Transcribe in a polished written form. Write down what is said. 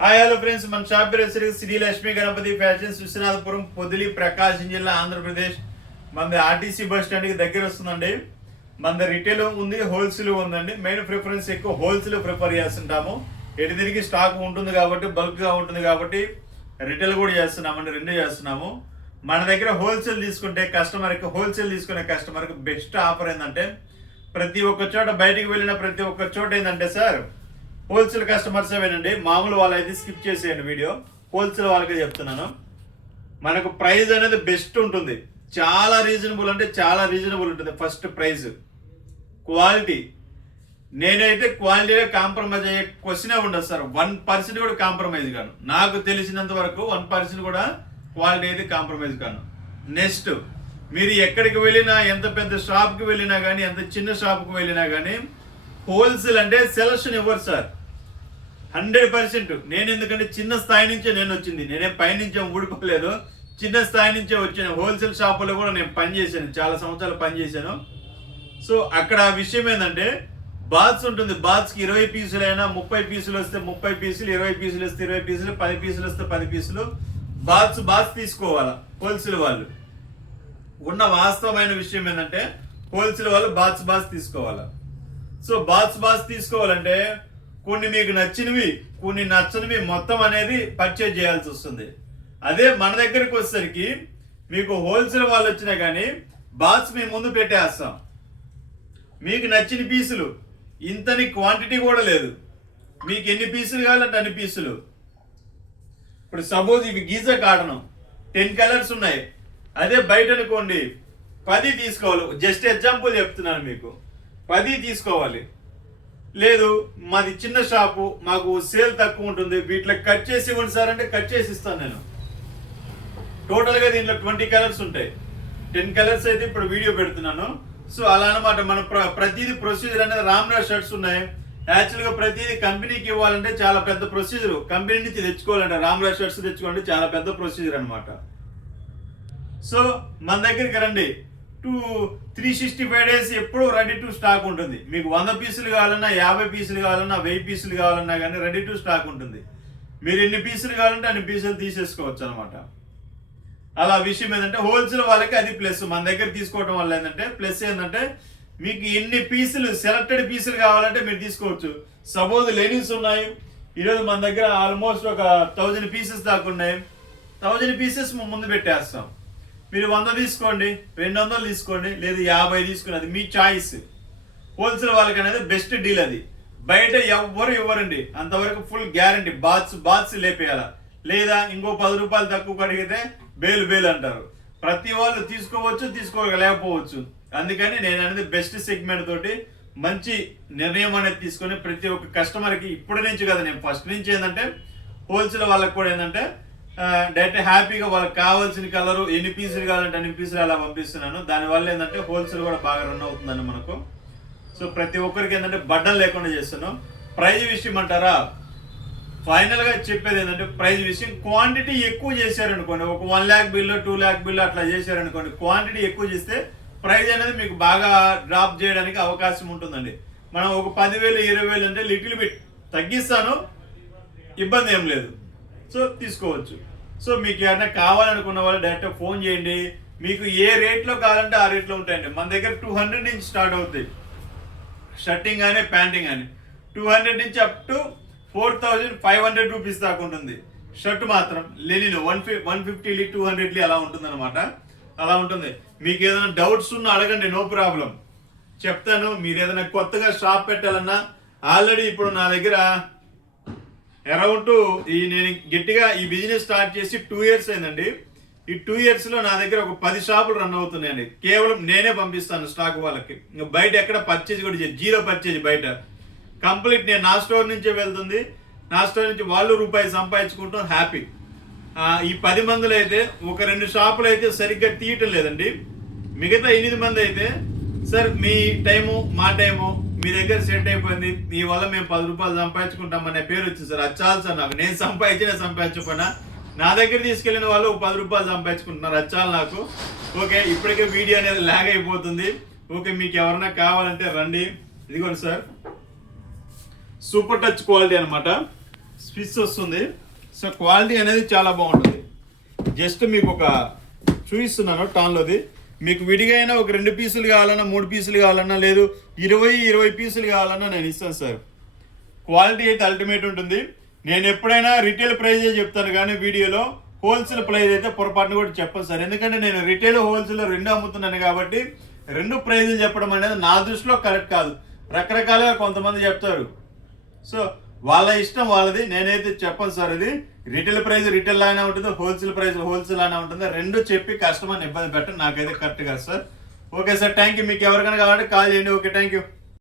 Hi hello friends, మన shop పేరు Shri Lakshmi Ganapati fashions, Viswanathapuram, Podili, ప్రకాశం జిల్లా, ఆంధ్రప్రదేశ్. మనది ఆర్టీసీ బస్ స్టాండ్కి దగ్గర వస్తుందండి. మన రిటైల్ ఉంది, హోల్సేల్ ఉందండి. మెయిన్ ప్రిఫరెన్స్ ఎక్కువ హోల్సేల్ ప్రిఫర్ చేస్తుంటాము. ఎటు తిరిగి స్టాక్ ఉంటుంది కాబట్టి, బల్క్గా ఉంటుంది కాబట్టి రిటైల్ కూడా చేస్తున్నామండి, రెండు చేస్తున్నాము. మన దగ్గర హోల్సేల్ తీసుకుంటే హోల్సేల్ తీసుకునే కస్టమర్కి బెస్ట్ ఆఫర్ ఏంటంటే, ప్రతి ఒక్క చోట బయటికి వెళ్ళిన ప్రతి ఒక్క చోట ఏంటంటే సార్, హోల్సేల్ కస్టమర్స్ ఏనండి. మామూలు వాళ్ళైతే స్కిప్ చేసేయండి వీడియో. హోల్సేల్ వాళ్ళకే చెప్తున్నాను. మనకు ప్రైస్ అనేది బెస్ట్ ఉంటుంది, చాలా రీజనబుల్, అంటే చాలా రీజనబుల్ ఉంటుంది. First price, quality. నేనైతే క్వాలిటీలో కాంప్రమైజ్ అయ్యే క్వశ్చనే ఉండదు సార్. 1% కూడా కాంప్రమైజ్ కాను. నాకు తెలిసినంత వరకు 1% కూడా క్వాలిటీ అయితే కాంప్రమైజ్ కాను. నెక్స్ట్, మీరు ఎక్కడికి వెళ్ళినా, ఎంత పెద్ద షాప్కి వెళ్ళినా కానీ, ఎంత చిన్న షాప్కి వెళ్ళినా కానీ, హోల్సేల్ అంటే సెలక్షన్ ఇవ్వరు సార్. 100%. నేను ఎందుకంటే చిన్న స్థాయి నుంచే నేను వచ్చింది, నేనేం పైనుంచే ఊడిపోలేదు, చిన్న స్థాయి నుంచే వచ్చాను. హోల్సేల్ షాపులో కూడా నేను పనిచేశాను, చాలా సంవత్సరాలు పనిచేశాను. సో అక్కడ ఆ విషయం ఏంటంటే, బాత్స్ ఉంటుంది. బాత్స్కి 20 పీసులు అయినా, 30 పీసులు వస్తే 30 పీసులు, 20 పీసులు వస్తే 20 పీసులు, 10 పీసులు వస్తే 10 పీసులు. బాత్స్ తీసుకోవాలా హోల్సేల్ వాళ్ళు. ఉన్న వాస్తవమైన విషయం ఏంటంటే, హోల్సేల్ వాళ్ళు బాత్స్ తీసుకోవాలా. సో బాత్స్ తీసుకోవాలంటే కొన్ని మీకు నచ్చినవి, కొన్ని నచ్చనివి మొత్తం అనేది పర్చేజ్ చేయాల్సి వస్తుంది. అదే మన దగ్గరికి వచ్చేసరికి మీకు హోల్సేల్ వాళ్ళు వచ్చినా కానీ బాత్స్ మీ ముందు పెట్టేస్తాం. మీకు నచ్చిన పీసులు, ఇంతని క్వాంటిటీ కూడా లేదు, మీకు ఎన్ని పీసులు కావాలంటే అన్ని పీసులు. ఇప్పుడు సపోజ్ ఇవి గీజా కాటన్ 10 కలర్స్ ఉన్నాయి. అదే బయట అనుకోండి 10 తీసుకోవాలి. జస్ట్ ఎగ్జాంపుల్ చెప్తున్నాను మీకు, 10 తీసుకోవాలి. లేదు మాది చిన్న షాపు, మాకు సేల్ తక్కువ ఉంటుంది, వీటిలో కట్ చేసి ఇవ్వండి సార్ అంటే కట్ చేసి ఇస్తాను నేను. టోటల్గా దీంట్లో 20 కలర్స్ ఉంటాయి. 10 కలర్స్ అయితే ఇప్పుడు వీడియో పెడుతున్నాను. సో అలా అనమాట. మన ప్రతిదీ ప్రొసీజర్ అనేది. రామ్రాజ్ షర్ట్స్ ఉన్నాయి. యాక్చువల్గా ప్రతిదీ కంపెనీకి ఇవ్వాలంటే చాలా పెద్ద ప్రొసీజర్. కంపెనీ నుంచి తెచ్చుకోవాలంటే, రామ్రాజ్ షర్ట్స్ తెచ్చుకోవాలంటే చాలా పెద్ద ప్రొసీజర్ అనమాట. సో మన దగ్గరికి రండి. 365 డేస్ ఎప్పుడు రెడీ టు స్టాక్ ఉంటుంది. మీకు 100 పీసులు కావాలన్నా, 50 పీసులు కావాలన్నా, 1000 పీసులు కావాలన్నా కానీ రెడీ టు స్టాక్ ఉంటుంది. మీరు ఎన్ని పీసులు కావాలంటే అన్ని పీసులు తీసేసుకోవచ్చు అనమాట. అలా విషయం ఏంటంటే, హోల్సేల్ వాళ్ళకి అది ప్లస్. మన దగ్గర తీసుకోవడం వల్ల ఏంటంటే ప్లస్ ఏంటంటే, మీకు ఎన్ని పీసులు, సెలెక్టెడ్ పీసులు కావాలంటే మీరు తీసుకోవచ్చు. సపోజ్ లెనిన్స్ ఉన్నాయి, ఈరోజు మన దగ్గర ఆల్మోస్ట్ ఒక 1000 పీసెస్ దాకా ఉన్నాయి. 1000 పీసెస్ ముందు పెట్టేస్తాం. మీరు 100 తీసుకోండి, 200 తీసుకోండి, లేదు 50 తీసుకోండి, అది మీ చాయిస్. హోల్సేల్ వాళ్ళకి అనేది బెస్ట్ డీల్ అది. బయట ఎవ్వరు ఇవ్వరండి అంతవరకు. Full guarantee. బాత్స్ లేపేయాల, లేదా ఇంకో 10 రూపాయలు తక్కువ అడిగితే బేలు అంటారు. ప్రతి వాళ్ళు తీసుకోవచ్చు, తీసుకోలేకపోవచ్చు. అందుకని నేను అనేది బెస్ట్ సెగ్మెంట్ తోటి మంచి నిర్ణయం అనేది తీసుకొని ప్రతి ఒక్క కస్టమర్కి, ఇప్పటి నుంచి కదా, నేను ఫస్ట్ నుంచి ఏంటంటే హోల్సేల్ వాళ్ళకి కూడా ఏంటంటే డైరెక్ట్ హ్యాపీగా వాళ్ళకి కావాల్సిన కలరు, ఎన్ని పీసులు కావాలంటే అన్ని పీసులు అలా పంపిస్తున్నాను. దానివల్ల ఏంటంటే హోల్సేల్ కూడా బాగా రన్ అవుతుందండి మనకు. సో ప్రతి ఒక్కరికి ఏంటంటే బడ్డలు లేకుండా చేస్తున్నాం. ప్రైజ్ విషయం అంటారా, ఫైనల్గా చెప్పేది ఏంటంటే, ప్రైజ్ విషయం క్వాంటిటీ ఎక్కువ చేశారనుకోండి, ఒక 1 lakh బిల్లు, 2 lakh బిల్లు అట్లా చేశారనుకోండి, క్వాంటిటీ ఎక్కువ చేస్తే ప్రైజ్ అనేది మీకు బాగా డ్రాప్ చేయడానికి అవకాశం ఉంటుందండి. మనం ఒక 10,000, 20,000 అంటే లిటిల్ బిట్ తగ్గిస్తాను, ఇబ్బంది ఏం లేదు. సో తీసుకోవచ్చు. సో మీకు ఏమైనా కావాలనుకున్న వాళ్ళు డైరెక్ట్గా ఫోన్ చేయండి. మీకు ఏ రేట్లో కావాలంటే ఆ రేట్లో ఉంటాయండి. మన దగ్గర 200 నుంచి స్టార్ట్ అవుతాయి షర్టింగ్ కానీ, ప్యాంటింగ్ కానీ. 200 నుంచి అప్ టు 4,500 రూపీస్ దాకా ఉంటుంది. షర్ట్ మాత్రం లెనిన్ 150 200 అలా ఉంటుంది అనమాట. అలా ఉంటుంది. మీకు ఏదైనా డౌట్స్ ఉన్నా అడగండి, నో ప్రాబ్లం, చెప్తాను. మీరు ఏదైనా కొత్తగా షాప్ పెట్టాలన్నా, ఆల్రెడీ ఇప్పుడు నా దగ్గర అరౌండ్ నేను గట్టిగా ఈ బిజినెస్ స్టార్ట్ చేసి 2 years అయిందండి. ఈ 2 yearsలో నా దగ్గర ఒక 10 షాపులు రన్ అవుతున్నాయండి. కేవలం నేనే పంపిస్తాను స్టాక్ వాళ్ళకి. బయట ఎక్కడ పర్చేజ్ కూడా జీరో పర్చేజ్ బయట. కంప్లీట్ నేను నా స్టోర్ నుంచే వెళ్తుంది. నా స్టోర్ నుంచి వాళ్ళు రూపాయి సంపాదించుకుంటాం, హ్యాపీ. ఈ 10 మందిలో అయితే ఒక 2 షాపులు అయితే సరిగ్గా తీయటం లేదండి. మిగతా 8 మంది అయితే, సార్ మీ టైము మా టైము మీ దగ్గర సెట్ అయిపోయింది, మీ వల్ల మేము 10 రూపాయలు సంపాదించుకుంటాం అనే పేరు వచ్చింది సార్. అది చాలు సార్ నాకు. నేను సంపాదించకపోయినా నా దగ్గర తీసుకెళ్ళిన వాళ్ళు 10 రూపాయలు సంపాదించుకుంటున్నారు, అది చాలు నాకు. ఓకే, ఇప్పటికే వీడియో అనేది లాగ్ అయిపోతుంది. ఓకే, మీకు ఎవరైనా కావాలంటే రండి. ఇదిగోండి సార్, సూపర్ టచ్ క్వాలిటీ అనమాట. స్విచ్ వస్తుంది. సో క్వాలిటీ అనేది చాలా బాగుంటుంది. జస్ట్ మీకు ఒక చూపిస్తున్నాను టాన్లోది. మీకు విడిగా అయినా ఒక 2 పీసులు కావాలన్నా 3 పీసులు కావాలన్నా లేదు 20 పీసులు కావాలన్నా నేను ఇస్తాను సార్. క్వాలిటీ అయితే అల్టిమేట్ ఉంటుంది. నేను ఎప్పుడైనా రిటైల్ ప్రైజే చెప్తాను కానీ వీడియోలో హోల్సేల్ ప్రైస్ అయితే పొరపాటును కూడా చెప్పను సార్. ఎందుకంటే నేను రిటైల్ హోల్సేల్ 2 అమ్ముతున్నాను కాబట్టి 2 ప్రైజులు చెప్పడం అనేది నా దృష్టిలో కరెక్ట్ కాదు. రకరకాలుగా కొంతమంది చెప్తారు. సో వాళ్ళ ఇష్టం వాళ్ళది. నేనైతే చెప్పను సార్. ఇది రిటైల్ ప్రైస్ రిటైల్ లానే ఉంటుంది, హోల్సేల్ ప్రైస్ హోల్సేల్ లానే ఉంటుంది. 2 చెప్పి కస్టమర్ని ఇబ్బంది పెట్టడం నాకైతే కరెక్ట్ కాదు sir. Okay sir, thank you. మీకు ఎవరికైనా కావాలంటే కాల్ చేయండి. Okay, thank you.